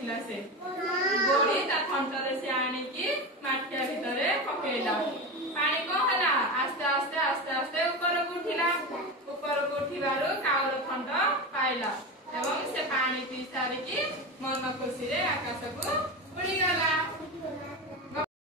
देखिला से गोड़ी ता थंटरे से आनी की माटिया भितरे पकेइला पानी को हला आस्ते आस्ते आस्ते आस्ते ऊपर को उठिबारु काउर थंट पाइला एवं से पानी पी सारी की मन खुशी रे आकाश को उड़ी गला।